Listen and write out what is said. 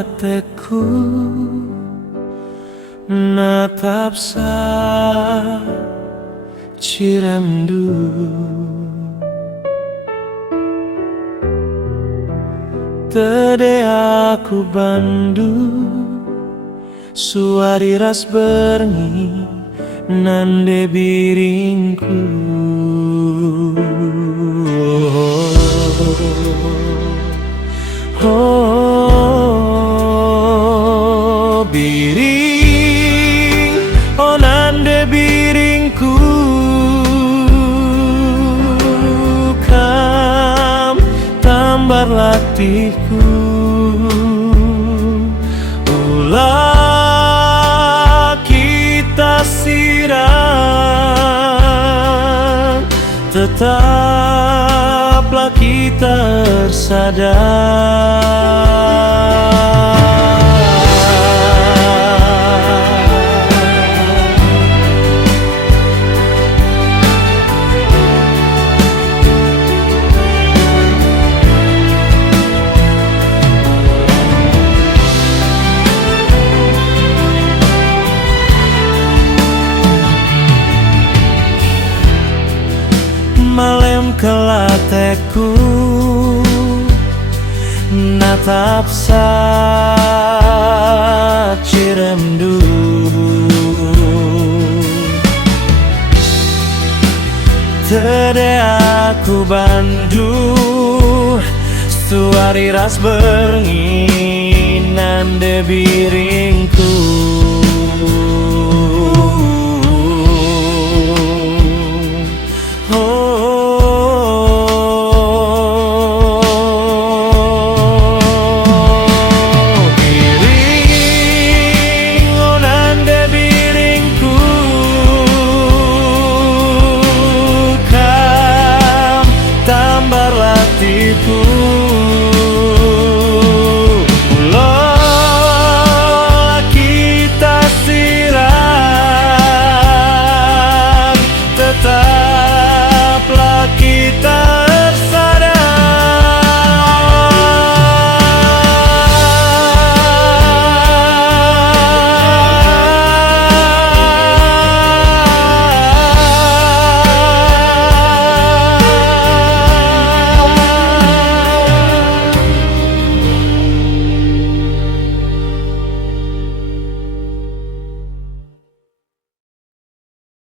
kelateku natap sa ciremdu. Tede aku bandu suari ras berngi nande biringku. Oh, biring, oh nande biringku, kam tambar latihku. Ulah kita sirang, tetaplah kita malem kelateku natap sa ciremdu. Tede aku bandu suari ras berngi nande biringku.